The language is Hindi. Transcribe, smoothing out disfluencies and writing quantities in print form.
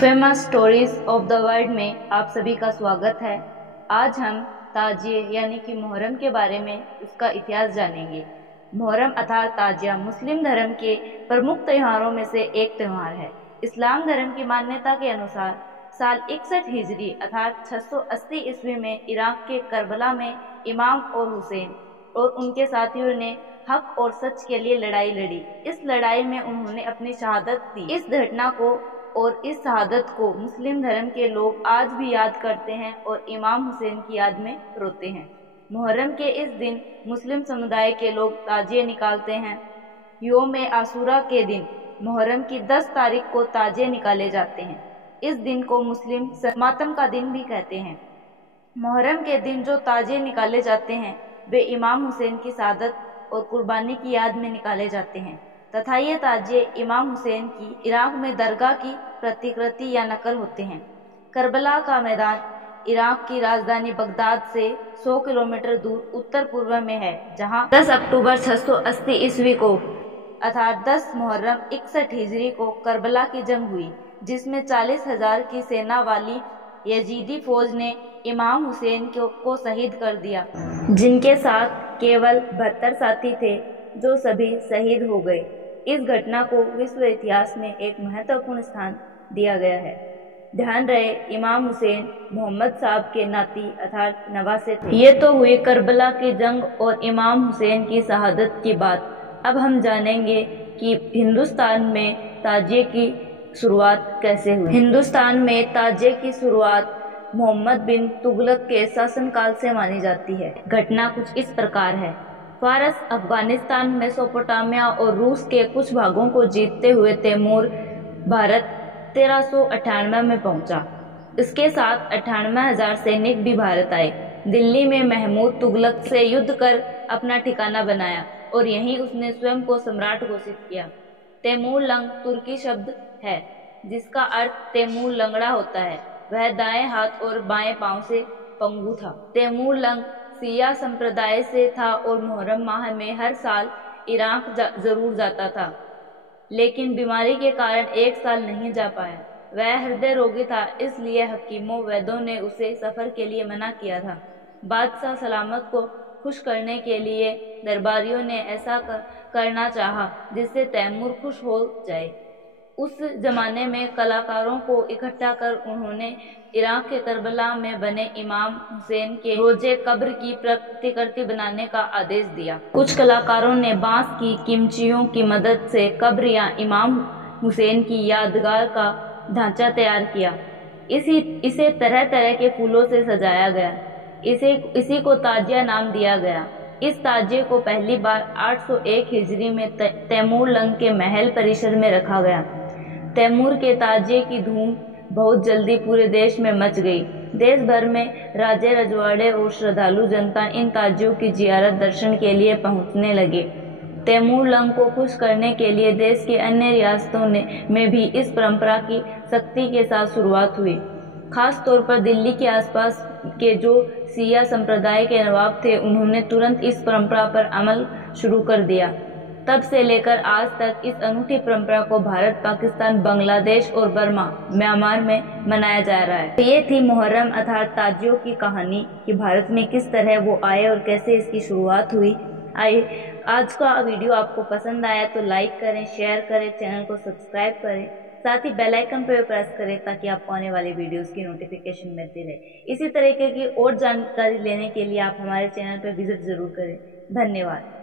Famous stories of the world में आप सभी का स्वागत है। आज हम ताजिए यानी कि मुहर्रम के बारे में उसका इतिहास जानेंगे। मुहर्रम अर्थात ताजिया मुस्लिम धर्म के प्रमुख त्योहारों में से एक त्यौहार है। इस्लाम धर्म की मान्यता के अनुसार साल 61 हिजरी अर्थात 680 ईस्वी में इराक के करबला में इमाम और हुसैन और उनके साथियों ने हक और सच के लिए लड़ाई लड़ी। इस लड़ाई में उन्होंने अपनी शहादत दी। इस घटना को और इस शहादत को मुस्लिम धर्म के लोग आज भी याद करते हैं और इमाम हुसैन की याद में रोते हैं। मुहर्रम के इस दिन मुस्लिम समुदाय के लोग ताजिए निकालते हैं। योम आशूरा के दिन मुहर्रम की 10 तारीख को ताजिए निकाले जाते हैं। इस दिन को मुस्लिम मातम का दिन भी कहते हैं। मुहर्रम के दिन जो ताजिए निकाले जाते हैं वे इमाम हुसैन की शहादत और कुर्बानी की याद में निकाले जाते हैं तथा ये ताजिए इमाम हुसैन की इराक में दरगाह की प्रतिकृति या नकल होते हैं। करबला का मैदान इराक की राजधानी बगदाद से 100 किलोमीटर दूर उत्तर पूर्व में है, जहां 10 अक्टूबर 680 ईस्वी को अर्थात 10 मुहर्रम 61 हिजरी को करबला की जंग हुई, जिसमें 40,000 की सेना वाली यजीदी फौज ने इमाम हुसैन को शहीद कर दिया, जिनके साथ केवल 72 साथी थे जो सभी शहीद हो गए। इस घटना को विश्व इतिहास में एक महत्वपूर्ण स्थान दिया गया है। ध्यान रहे, इमाम हुसैन मोहम्मद साहब के नाती अर्थात नवासे थे। ये तो हुई करबला की जंग और इमाम हुसैन की शहादत की बात। अब हम जानेंगे कि हिंदुस्तान में ताजिए की शुरुआत कैसे हुई। हिंदुस्तान में ताजिए की शुरुआत मोहम्मद बिन तुगलक के शासनकाल से मानी जाती है। घटना कुछ इस प्रकार है। फारस अफगानिस्तान, मेसोपोटामिया और रूस के कुछ भागों को जीतते हुए तैमूर भारत 1398 में पहुंचा। इसके साथ 98,000 सैनिक भी भारत आए। दिल्ली में महमूद तुगलक से युद्ध कर अपना ठिकाना बनाया और यहीं उसने स्वयं को सम्राट घोषित किया। तैमूर लंग तुर्की शब्द है जिसका अर्थ तैमूर लंगड़ा होता है। वह दाएं हाथ और बाएं पांव से पंगु था। तैमूर लंग शिया संप्रदाय से था और मुहर्रम माह में हर साल इराक जरूर जाता था, लेकिन बीमारी के कारण एक साल नहीं जा पाया। वह हृदय रोगी था, इसलिए हकीमों वैद्यों ने उसे सफर के लिए मना किया था। बादशाह सलामत को खुश करने के लिए दरबारियों ने ऐसा करना चाहा जिससे तैमूर खुश हो जाए। उस जमाने में कलाकारों को इकट्ठा कर उन्होंने इराक के करबला में बने इमाम हुसैन के रोजे कब्र की प्रतिकृति बनाने का आदेश दिया। कुछ कलाकारों ने बांस की कीमचियों की मदद से कब्र या इमाम हुसैन की यादगार का ढांचा तैयार किया। इसे तरह तरह के फूलों से सजाया गया। इसी को ताजिया नाम दिया गया। इस ताजिए को पहली बार 801 हिजरी में तैमूर लंग के महल परिसर में रखा गया। तैमूर के ताजिए की धूम बहुत जल्दी पूरे देश में मच गई। देश भर में राजे रजवाड़े और श्रद्धालु जनता इन ताजियों की जियारत दर्शन के लिए पहुंचने लगे। तैमूर लंग को खुश करने के लिए देश के अन्य रियासतों में भी इस परंपरा की सख्ती के साथ शुरुआत हुई। खास तौर पर दिल्ली के आसपास के जो शिया संप्रदाय के नवाब थे, उन्होंने तुरंत इस परंपरा पर अमल शुरू कर दिया। तब से लेकर आज तक इस अनूठी परंपरा को भारत, पाकिस्तान, बांग्लादेश और बर्मा, म्यांमार में मनाया जा रहा है। तो ये थी मुहर्रम अर्थात ताजियों की कहानी कि भारत में किस तरह वो आए और कैसे इसकी शुरुआत हुई। आज का वीडियो आपको पसंद आया तो लाइक करें, शेयर करें, चैनल को सब्सक्राइब करें, साथ ही बेल आइकन पर प्रेस करें ताकि आपको आने वाले वीडियोस की नोटिफिकेशन मिलती रहे। इसी तरीके की और जानकारी लेने के लिए आप हमारे चैनल पर विजिट जरूर करें। धन्यवाद।